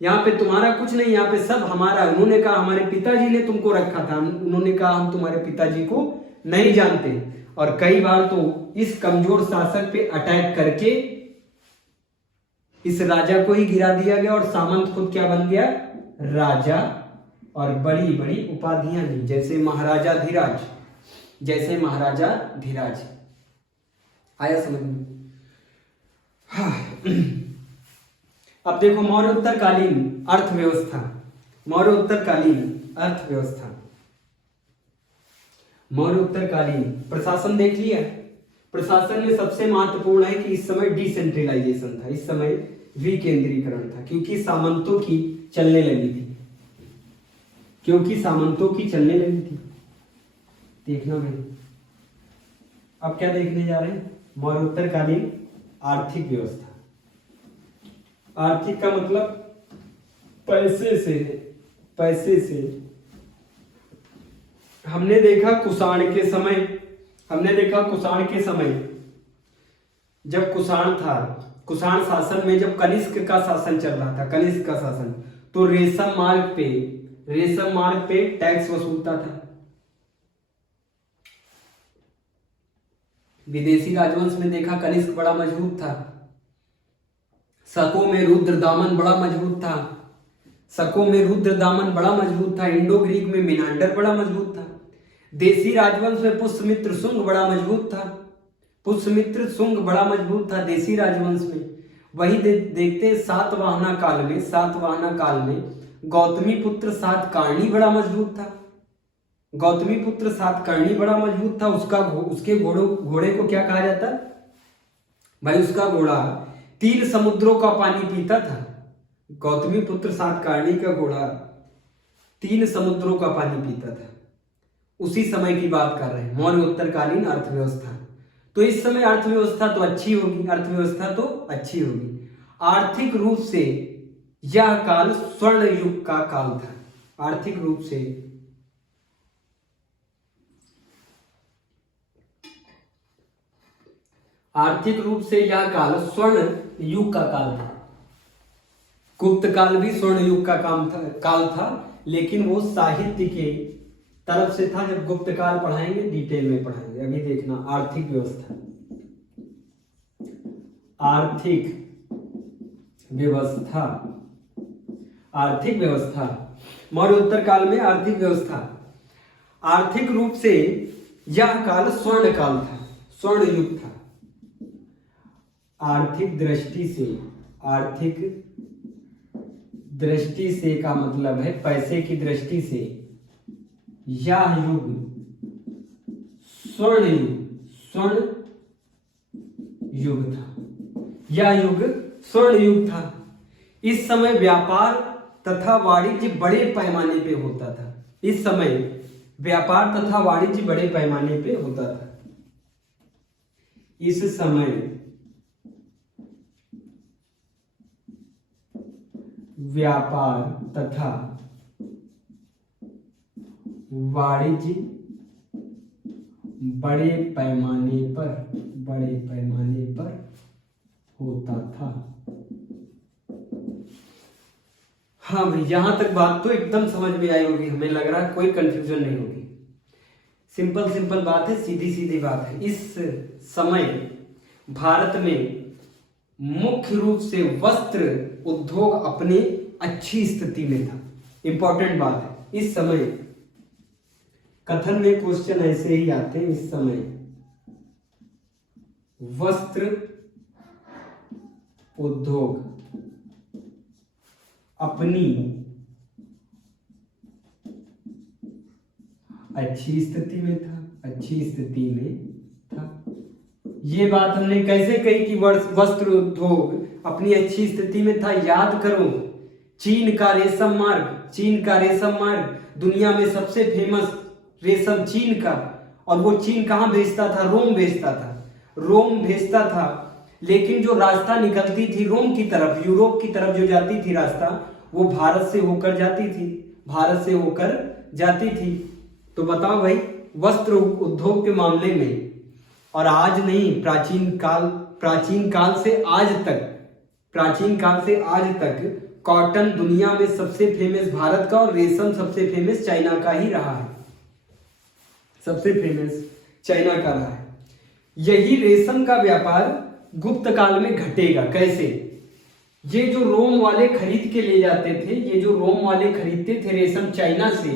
यहाँ पे तुम्हारा कुछ नहीं, यहाँ पे सब हमारा। उन्होंने कहा हमारे पिताजी ने तुमको रखा था, उन्होंने कहा हम तुम्हारे पिताजी को नहीं जानते। और कई बार तो इस कमजोर शासक पे अटैक करके इस राजा को ही गिरा दिया गया और सामंत खुद क्या बन गया, राजा। और बड़ी बड़ी उपाधियां दी, जैसे महाराजा धीराज, जैसे महाराजा धीराज। आया समझ में? हाँ। अब देखो मौर्योत्तरकालीन अर्थव्यवस्था, मौर्योत्तरकालीन अर्थव्यवस्था, मौर्योत्तरकालीन प्रशासन देख लिया। प्रशासन में सबसे महत्वपूर्ण है कि इस समय डिसेंट्रलाइजेशन था, इस समय विकेंद्रीकरण था, क्योंकि सामंतों की चलने लगी थी, क्योंकि सामंतों की चलने लगी थी। देखना भाई, अब क्या देखने जा रहे हैं, मौर्योत्तरकालीन आर्थिक व्यवस्था। आर्थिक का मतलब पैसे से, पैसे से। हमने देखा कुषाण के समय, हमने देखा कुषाण के समय, जब कुषाण था, कुषाण शासन में जब कनिष्क का शासन चल रहा था, कनिष्क का शासन, तो रेशम मार्ग पे टैक्स वसूलता था। विदेशी राजवंश में देखा कनिष्क बड़ा मजबूत था। शकों में रुद्रदामन बड़ा मजबूत था, शकों में रुद्रदामन बड़ा मजबूत था। इंडो ग्रीक में मिनांडर बड़ा मजबूत था। देशी राजवंश में पुष्यमित्र शुंग बड़ा मजबूत था, पुष्यमित्र शुंग बड़ा मजबूत था देशी राजवंश में। वही देखते सातवाहना काल में गौतमी पुत्र सातकर्णी बड़ा मजबूत था, गौतमी पुत्र सातकर्णी बड़ा मजबूत था। उसके घोड़े को क्या कहा जाता भाई, उसका घोड़ा 3 समुद्रों का पानी पीता था। गौतमी पुत्र सातकर्णी का घोड़ा 3 समुद्रों का पानी पीता था। उसी समय की बात कर रहे हैं, मौर्योत्तरकालीन अर्थव्यवस्था। तो इस समय अर्थव्यवस्था तो अच्छी होगी, अर्थव्यवस्था तो अच्छी होगी। आर्थिक रूप से यह काल स्वर्ण युग का काल था, आर्थिक रूप से। आर्थिक रूप से यह काल स्वर्ण युग का काल था। गुप्त काल भी स्वर्ण युग का काल था, लेकिन वो साहित्य के तरफ से था। जब गुप्त काल पढ़ाएंगे डिटेल में पढ़ाएंगे। अभी देखना आर्थिक व्यवस्था, आर्थिक व्यवस्था, आर्थिक व्यवस्था, मौर्योत्तर काल में आर्थिक व्यवस्था। आर्थिक रूप से यह काल स्वर्ण काल था, स्वर्ण युग था। आर्थिक दृष्टि से का मतलब है पैसे की दृष्टि से यह युग स्वर्ण युग था, यह युग स्वर्ण युग था। इस समय व्यापार तथा वाणिज्य बड़े पैमाने पे होता था। इस समय व्यापार तथा वाणिज्य बड़े पैमाने पे होता था। इस समय व्यापार तथा वाणिज्य बड़े पैमाने पर होता था। हाँ भाई, यहां तक बात तो एकदम समझ में आई होगी, हमें लग रहा है कोई कंफ्यूजन नहीं होगी। सिंपल बात है, सीधी बात है। इस समय भारत में मुख्य रूप से वस्त्र उद्योग अपने अच्छी स्थिति में था। इंपॉर्टेंट बात है, इस समय कथन में क्वेश्चन ऐसे ही आते हैं। इस समय वस्त्र उद्योग अपनी अच्छी स्थिति में था, अच्छी स्थिति में था। ये बात हमने कैसे कही कि वस्त्र उद्योग अपनी अच्छी स्थिति में था? याद करो, चीन का रेशम मार्ग दुनिया में सबसे फेमस रेशम चीन का। और वो चीन कहां भेजता था? रोम भेजता था। लेकिन जो रास्ता निकलती थी रोम की तरफ, यूरोप की तरफ जो जाती थी रास्ता, वो भारत से होकर जाती थी। तो बताओ भाई, वस्त्र उद्योग के मामले में, और आज नहीं, प्राचीन काल से आज तक कॉटन दुनिया में सबसे फेमस भारत का और रेशम सबसे फेमस चाइना का ही रहा है, सबसे फेमस चाइना का रहा है। यही रेशम का व्यापार गुप्त काल में घटेगा। कैसे? ये जो रोम वाले खरीद के ले जाते थे, ये जो रोम वाले खरीदते थे रेशम चाइना से,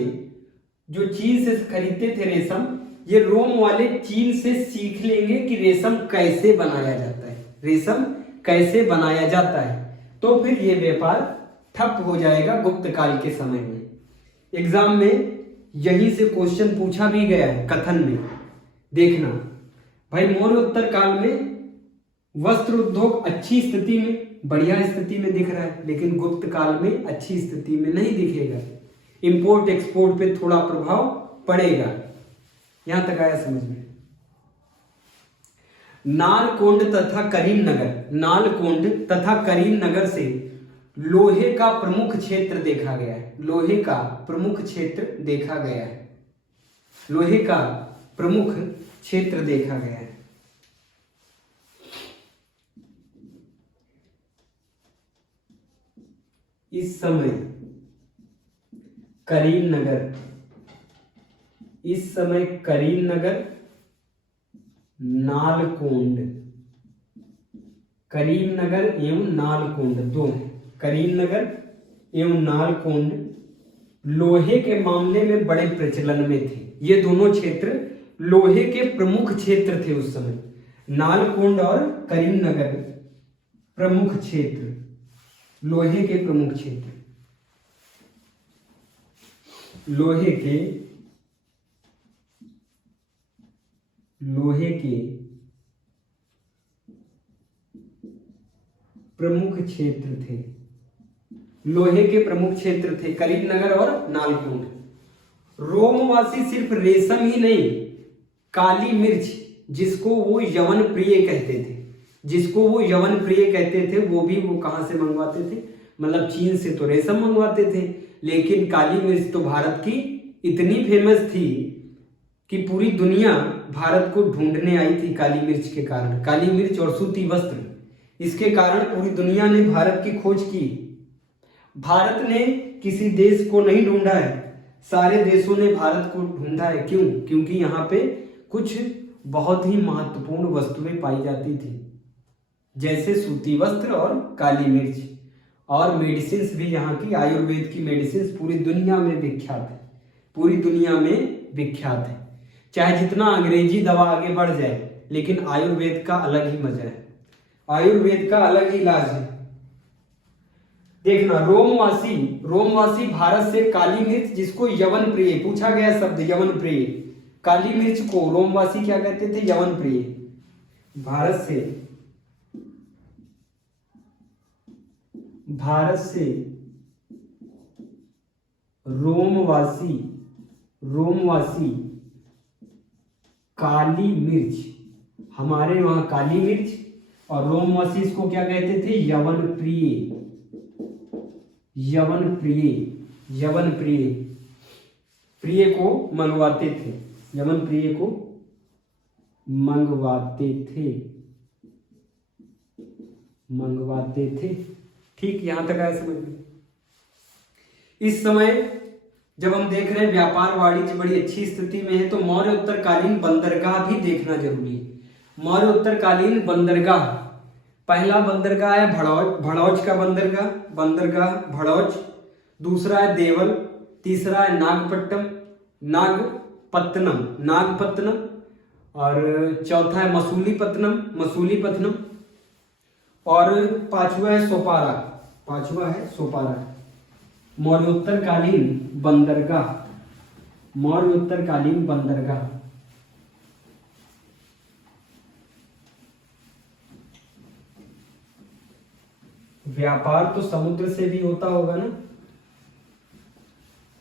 जो चीन से खरीदते थे रेशम, ये रोम वाले चीन से सीख लेंगे कि रेशम कैसे बनाया जाता है, रेशम कैसे बनाया जाता है। तो फिर ये व्यापार ठप हो जाएगा गुप्त काल के समय में। एग्जाम में यहीं से क्वेश्चन पूछा भी गया है कथन में, देखना भाई। मौर्य उत्तर काल में वस्त्र उद्योग अच्छी स्थिति में, बढ़िया स्थिति में दिख रहा है, लेकिन गुप्त काल में अच्छी स्थिति में नहीं दिखेगा। इंपोर्ट एक्सपोर्ट पे थोड़ा प्रभाव पड़ेगा। यहां तक आया समझ में? नालकोंड तथा करीमनगर, नालकोंड तथा करीमनगर से लोहे का प्रमुख क्षेत्र देखा गया है, लोहे का प्रमुख क्षेत्र देखा गया है, लोहे का प्रमुख क्षेत्र देखा गया है। इस समय करीमनगर, इस समय करीमनगर, नालकोंड, करीमनगर एवं नालकोंड दो हैं, करीमनगर एवं नालकोंड लोहे के मामले में बड़े प्रचलन में थे। ये दोनों क्षेत्र लोहे के प्रमुख क्षेत्र थे उस समय। नालकोंड और करीमनगर प्रमुख क्षेत्र, लोहे के प्रमुख क्षेत्र, लोहे के प्रमुख क्षेत्र थे, लोहे के प्रमुख क्षेत्र थे करीमनगर और नालकोंड। रोमवासी सिर्फ रेशम ही नहीं, काली मिर्च, जिसको वो यवन प्रिय कहते थे, जिसको वो यवन प्रिय कहते थे, वो भी वो कहां से मंगवाते थे? मतलब चीन से तो रेशम मंगवाते थे, लेकिन काली मिर्च तो भारत की इतनी फेमस थी कि पूरी दुनिया भारत को ढूंढने आई थी काली मिर्च के कारण। काली मिर्च और सूती वस्त्र, इसके कारण पूरी दुनिया ने भारत की खोज की। भारत ने किसी देश को नहीं ढूंढा है, सारे देशों ने भारत को ढूंढा है। क्यों? क्योंकि यहाँ पे कुछ बहुत ही महत्वपूर्ण वस्तुएं पाई जाती थी, जैसे सूती वस्त्र और काली मिर्च। और मेडिसिन भी यहाँ की, आयुर्वेद की मेडिसिन पूरी दुनिया में विख्यात है, पूरी दुनिया में विख्यात है। चाहे जितना अंग्रेजी दवा आगे बढ़ जाए, लेकिन आयुर्वेद का अलग ही मजा है, आयुर्वेद का अलग ही इलाज है। देखना, रोमवासी भारत से काली मिर्च, जिसको यवन प्रिय पूछा गया शब्द, यवन प्रिय, काली मिर्च को रोमवासी क्या कहते थे? यवन प्रिय। भारत से रोमवासी काली मिर्च, हमारे वहां काली मिर्च, और रोमवासी इसको क्या कहते थे? यवन प्रिय, यवन प्रिय, यवन प्रिय, प्रिय को मंगवाते थे, यवन प्रिय को मंगवाते थे। ठीक, यहां तक आया समझ में? इस समय जब हम देख रहे हैं व्यापार वाणिज्य बड़ी अच्छी स्थिति में है, तो मौर्य उत्तरकालीन बंदरगाह भी देखना जरूरी है। मौर्य उत्तरकालीन बंदरगाह, पहला बंदरगाह है भड़ौच का बंदरगाह भड़ौच, दूसरा है देवल, तीसरा है नागपत्तनम, और चौथा है मसूलीपत्तनम, और पांचवा है सोपारा। मौर्योत्तरकालीन बंदरगाह। व्यापार तो समुद्र से भी होता होगा ना,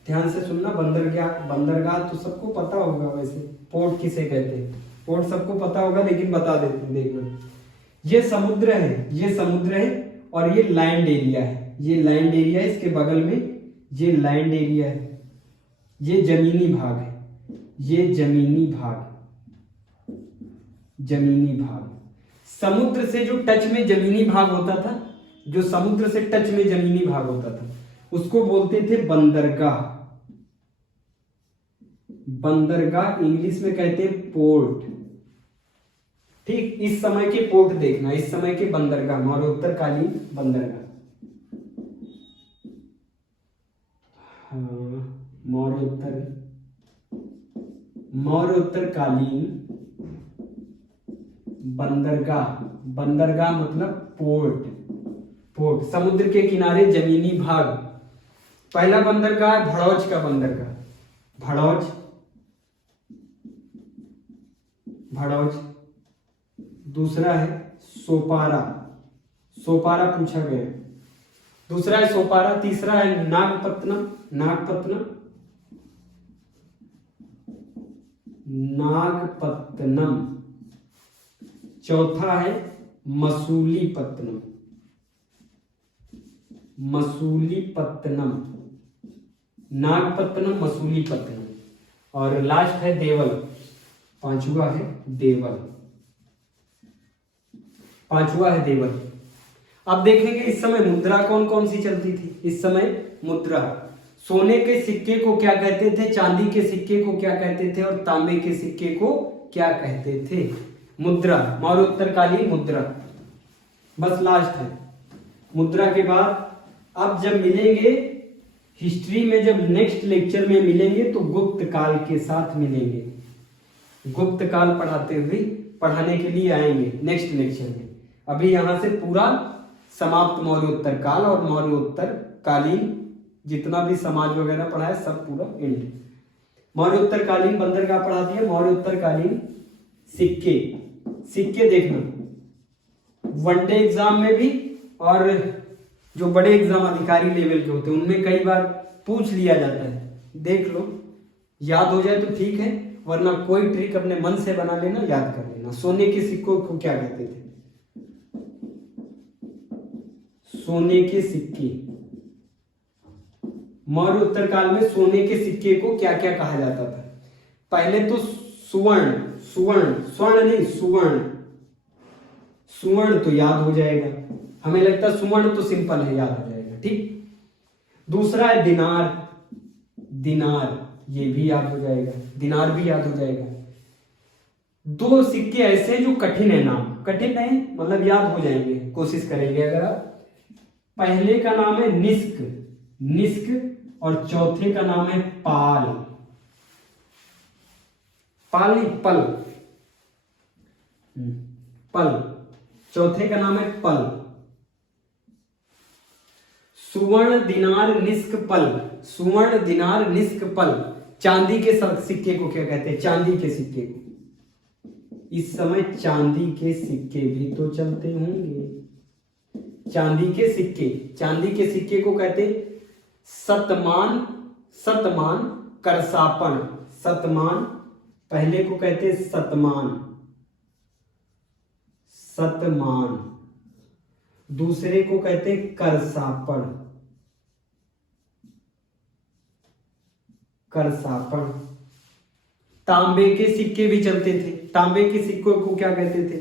ध्यान से सुनना। बंदरगाह तो सबको पता होगा, वैसे पोर्ट किसे कहते हैं, पोर्ट सबको पता होगा, लेकिन बता देते हैं। देखना, ये समुद्र है और ये लैंड एरिया है, इसके बगल में ये लैंड एरिया है, ये जमीनी भाग है, ये जमीनी भाग। समुद्र से जो टच में जमीनी भाग होता था, जो समुद्र से टच में जमीनी भाग होता था उसको बोलते थे बंदरगाह। बंदरगाह इंग्लिश में कहते हैं पोर्ट। ठीक, इस समय के पोर्ट देखना, इस समय के बंदरगाह, मौर्योत्तरकालीन बंदरगाह। मौर्योत्तरकालीन बंदरगाह। बंदरगाह मतलब पोर्ट। पोर्ट समुद्र के किनारे जमीनी भाग। पहला बंदरगाह भड़ौच का बंदरगाह, भड़ौच, भड़ौच। दूसरा है सोपारा, सोपारा पूछा गया। दूसरा है सोपारा। तीसरा है नागपत्तनम, नागपत्तनम, नागपत्तनम। चौथा है मसूलीपत्तनम, मसूलीपत्तनम, नागपत्तनम, मसूलीपत्तनम। और लास्ट है देवल, पांचवा है देवल, पांचवा है देवल। अब देखेंगे इस समय मुद्रा कौन कौन सी चलती थी। इस समय मुद्रा, सोने के सिक्के को क्या कहते थे, चांदी के सिक्के को क्या कहते थे, और तांबे के सिक्के को क्या कहते थे। मुद्रा, मौर्योत्तरकालीन मुद्रा। बस लास्ट है मुद्रा के बाद। अब जब मिलेंगे हिस्ट्री में, जब नेक्स्ट लेक्चर में मिलेंगे तो गुप्त काल के साथ मिलेंगे। गुप्त काल पढ़ाने के लिए आएंगे नेक्स्ट लेक्चर में। अभी यहां से पूरा समाप्त मौर्योत्तर काल और मौर्योत्तरकालीन जितना भी समाज वगैरह पढ़ा है सब पूरा एंड। मौर्योत्तरकालीन बंदरगाह पढ़ा दिया। मौर्योत्तरकालीन सिक्के, सिक्के देखना वनडे एग्जाम में भी और जो बड़े एग्जाम अधिकारी लेवल के होते हैं उनमें कई बार पूछ लिया जाता है। देख लो, याद हो जाए तो ठीक है, वरना कोई ट्रिक अपने मन से बना लेना, याद कर लेना। सोने के सिक्कों को क्या कहते थे, सोने के सिक्के। मौर्योत्तर काल में सोने के सिक्के को क्या क्या कहा जाता था। पहले तो सुवर्ण, सुवर्ण, स्वर्ण नहीं सुवर्ण, सुवर्ण तो याद हो जाएगा, हमें लगता है सुवर्ण तो सिंपल है, याद हो जाएगा। ठीक, दूसरा है दिनार, दिनार ये भी याद हो जाएगा, दिनार भी याद हो जाएगा। दो सिक्के ऐसे जो कठिन है, नाम कठिन है मतलब याद हो जाएंगे, कोशिश करेंगे अगर आप। पहले का नाम है निस्क, निस्क, और चौथे का नाम है पाल, पाल नहीं पल, पल, चौथे का नाम है पल। सुवर्ण दिनार निस्क पल, सुवर्ण दिनार निस्क पल। चांदी के सिक्के को क्या कहते हैं, चांदी के सिक्के को। इस समय चांदी के सिक्के भी तो चलते होंगे। चांदी के सिक्के, चांदी के सिक्के को कहते शतमान, शतमान, करसापण, शतमान, पहले को कहते शतमान, शतमान, दूसरे को कहते करसापण, करसापण। तांबे के सिक्के भी चलते थे। तांबे के सिक्कों को क्या कहते थे,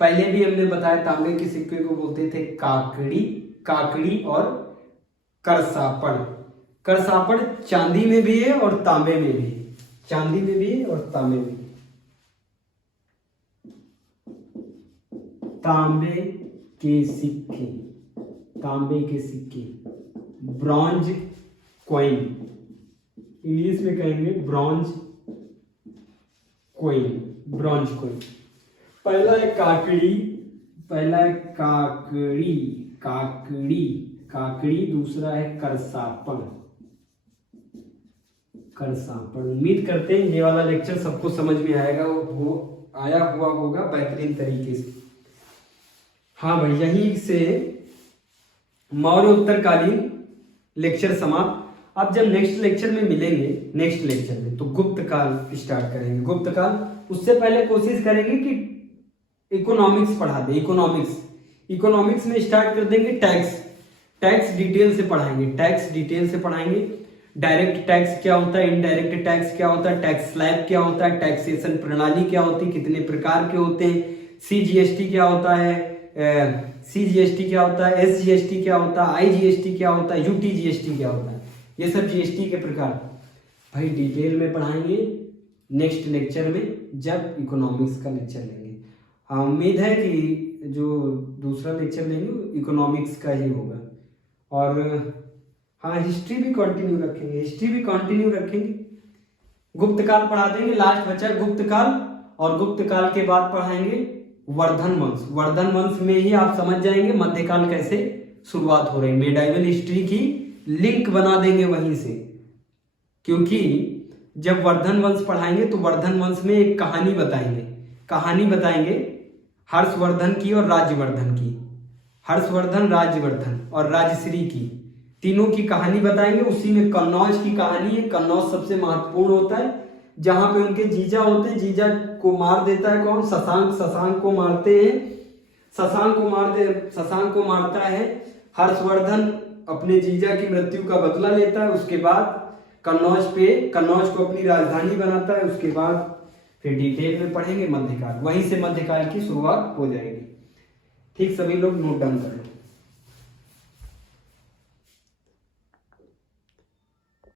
पहले भी हमने बताया, तांबे के सिक्के को बोलते थे काकड़ी, काकड़ी और करसापण। करसापण चांदी में भी है और तांबे में भी है, चांदी में भी है और तांबे में भी। तांबे के सिक्के, तांबे के सिक्के, ब्रॉन्ज कॉइन, इंग्लिश में कहेंगे ब्रॉन्ज कॉइन, ब्रॉन्ज कॉइन। पहला है काकड़ी, पहला है काकड़ी, काकड़ी, काकड़ी, दूसरा है करसापण, करसापण। उम्मीद करते हैं ये वाला लेक्चर सबको समझ में आएगा, वो आया हुआ होगा बेहतरीन तरीके से। हाँ भाई, यहीं से मौर्योत्तरकालीन लेक्चर समाप्त। अब जब नेक्स्ट लेक्चर में मिलेंगे, नेक्स्ट लेक्चर में तो गुप्त काल स्टार्ट करेंगे। गुप्त काल, उससे पहले कोशिश करेंगे कि इकोनॉमिक्स पढ़ा दे। इकोनॉमिक्स, इकोनॉमिक्स में स्टार्ट कर देंगे टैक्स, टैक्स डिटेल से पढ़ाएंगे, टैक्स डिटेल से पढ़ाएंगे। डायरेक्ट टैक्स क्या होता है, इनडायरेक्ट टैक्स क्या होता है, टैक्स स्लैब क्या होता है, टैक्सेशन प्रणाली क्या होती है, कितने प्रकार के होते हैं, CGST क्या होता है, CGST क्या होता है, SGST क्या होता है, IGST क्या होता है, UTGST क्या होता है, ये सब GST के प्रकार भाई डिटेल में पढ़ाएंगे नेक्स्ट लेक्चर में, जब इकोनॉमिक्स का लेक्चर लेंगे। हाँ, उम्मीद है कि जो दूसरा लेक्चर लेंगे इकोनॉमिक्स का ही होगा। और हाँ, हिस्ट्री भी कंटिन्यू रखेंगे, गुप्त काल पढ़ा देंगे, लास्ट बचा है गुप्त काल, और गुप्त काल के बाद पढ़ाएंगे वर्धन वंश। वर्धन वंश में ही आप समझ जाएंगे मध्यकाल कैसे शुरुआत हो रही है, मेडाइवल हिस्ट्री की लिंक बना देंगे वहीं से, क्योंकि जब वर्धन वंश पढ़ाएंगे तो वर्धन वंश में एक कहानी बताएंगे हर्षवर्धन की और राज्यवर्धन की, हर्षवर्धन, राज्यवर्धन और राजश्री की, तीनों की कहानी बताएंगे। उसी में कन्नौज की कहानी है। कन्नौज सबसे महत्वपूर्ण होता है, जहां पे उनके जीजा होते हैं, जीजा को मार देता है कौन, शशांक को मारते हैं, शशांक को मारता है हर्षवर्धन, अपने जीजा की मृत्यु का बदला लेता है। उसके बाद कन्नौज को अपनी राजधानी बनाता है। उसके बाद फिर डिटेल में पढ़ेंगे मध्यकाल, वहीं से मध्यकाल की शुरुआत हो जाएगी। ठीक, सभी लोग नोट डाउन करें।